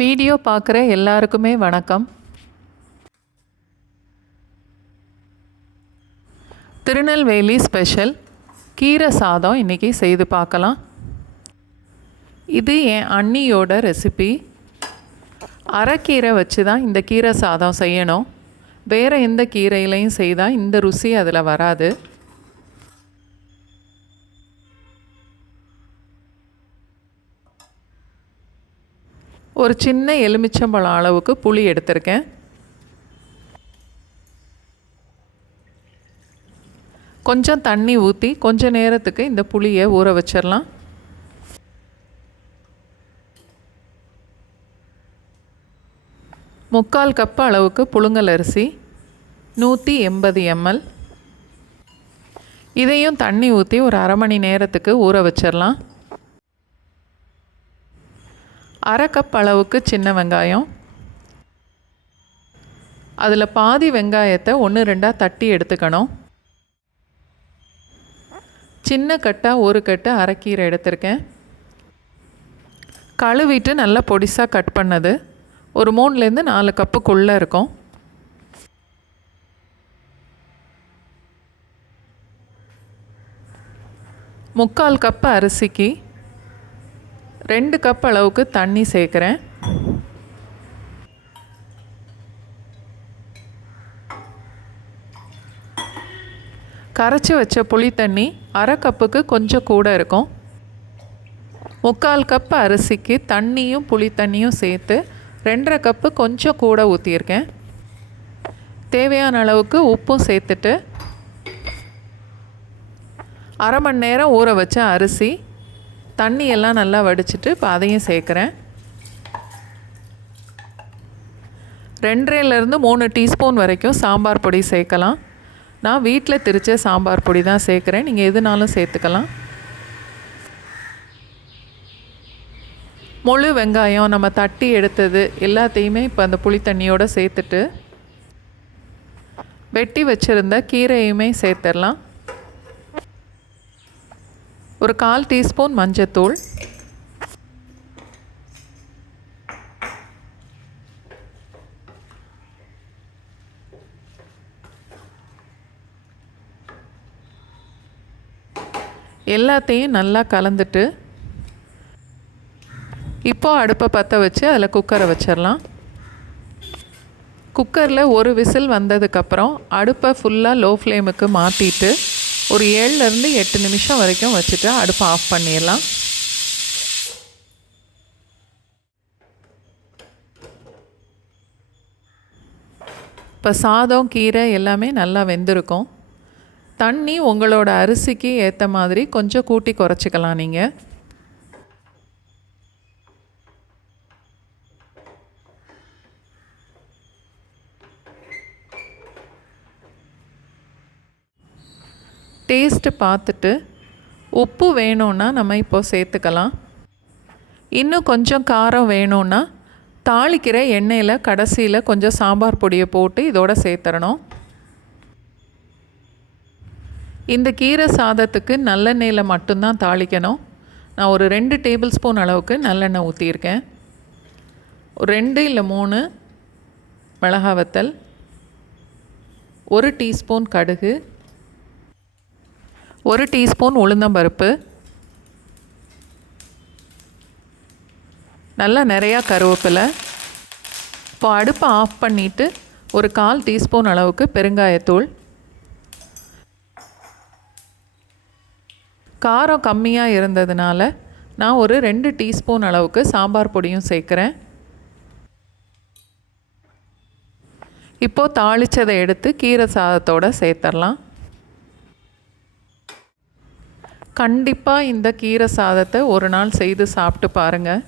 Video பார்க்குற எல்லாருக்குமே வணக்கம். திருநெல்வேலி ஸ்பெஷல் கீரை சாதம் இன்றைக்கி செய்து பார்க்கலாம். இது என் அண்ணியோட ரெசிபி. அரைக்கீரை வச்சு தான் இந்த கீரை சாதம் செய்யணும். வேறு எந்த கீரையிலையும் செய்தால் இந்த ருசி அதில் வராது. ஒரு சின்ன எலுமிச்சம்பழம் அளவுக்கு புளி எடுத்திருக்கேன். கொஞ்சம் தண்ணி ஊற்றி கொஞ்ச நேரத்துக்கு இந்த புளியை ஊற வச்சிடலாம். முக்கால் கப் அளவுக்கு புழுங்கல் அரிசி 180 ml. இதையும் தண்ணி ஊற்றி ஒரு அரை மணி நேரத்துக்கு ஊற வச்சிடலாம். அரை கப் அளவுக்கு சின்ன வெங்காயம், அதில் பாதி வெங்காயத்தை 1-2 தட்டி எடுத்துக்கணும். சின்ன கட்டாக ஒரு கட்டு அரைக்கீரை எடுத்திருக்கேன். கழுவிட்டு நல்லா பொடிசாக கட் பண்ணது ஒரு 3-4 கப்புக்குள்ளே இருக்கும். முக்கால் கப்பு அரிசிக்கு 2 கப் அளவுக்கு தண்ணி சேர்க்குறேன். கரைச்சி வச்ச புளி தண்ணி அரை கப்புக்கு கொஞ்சம் கூட இருக்கும். முக்கால் கப் அரிசிக்கு தண்ணியும் புளி தண்ணியும் சேர்த்து 2.5 கப்பு கொஞ்சம் கூட ஊற்றியிருக்கேன். தேவையான அளவுக்கு உப்பும் சேர்த்துட்டு அரை மணி நேரம் ஊற வச்ச அரிசி தண்ணியெல்லாம் நல்லா வடிச்சிட்டு இப்போ அதையும் சேர்க்குறேன். 2-3 டீஸ்பூன் வரைக்கும் சாம்பார் பொடி சேர்க்கலாம். நான் வீட்டில் திரிச்ச சாம்பார் பொடி தான் சேர்க்குறேன். நீங்கள் எதுனாலும் சேர்த்துக்கலாம். முழு வெங்காயம் நம்ம தட்டி எடுத்தது எல்லாத்தையுமே இப்போ அந்த புளி தண்ணியோடு சேர்த்துட்டு வெட்டி வச்சுருந்த கீரையுமே சேர்த்துடலாம். ஒரு 1/4 டீஸ்பூன் மஞ்சத்தூள், எல்லாத்தையும் நல்லா கலந்துட்டு இப்போது அடுப்பை பற்ற வச்சு அதில் குக்கரை வச்சிடலாம். குக்கரில் ஒரு விசில் வந்ததுக்கப்புறம் அடுப்பை ஃபுல்லாக லோ ஃப்ளேமுக்கு மாற்றிட்டு ஒரு 7-8 நிமிஷம் வரைக்கும் வச்சுட்டு அடுப்பை ஆஃப் பண்ணிடலாம். இப்போ சாதம் கீரை எல்லாமே நல்லா வெந்திருக்கும். தண்ணி உங்களோட அரிசிக்கு ஏற்ற மாதிரி கொஞ்சம் கூட்டி குறைச்சிக்கலாம். நீங்கள் டேஸ்ட்டு பார்த்துட்டு உப்பு வேணும்னா நம்ம இப்போ சேர்த்துக்கலாம். இன்னும் கொஞ்சம் காரம் வேணும்னா தாளிக்கிற எண்ணெயில் கடைசியில் கொஞ்சம் சாம்பார் பொடியை போட்டு இதோட சேர்த்துறணும். இந்த கீரை சாதத்துக்கு நல்லெண்ணெயில் மட்டும்தான் தாளிக்கணும். நான் ஒரு 2 டேபிள் ஸ்பூன் அளவுக்கு நல்லெண்ணெய் ஊற்றியிருக்கேன். ஒரு 2 இல்லை 3 மிளகாய் வத்தல், 1 டீஸ்பூன் கடுகு, 1 டீஸ்பூன் உளுந்தம்பருப்பு, நல்லா நிறையா கருவேப்பிலை. இப்போ அடுப்பை ஆஃப் பண்ணிவிட்டு ஒரு 1/4 டீஸ்பூன் அளவுக்கு பெருங்காயத்தூள். காரம் கம்மியாக இருந்ததுனால நான் ஒரு 2 டீஸ்பூன் அளவுக்கு சாம்பார் பொடியும் சேர்க்குறேன். இப்போது தாளித்ததை எடுத்து கீரை சாதத்தோடு சேர்த்துடலாம். கண்டிப்பாக இந்த கீரை சாதத்தை ஒரு நாள் செய்து சாப்பிட்டு பாருங்கள்.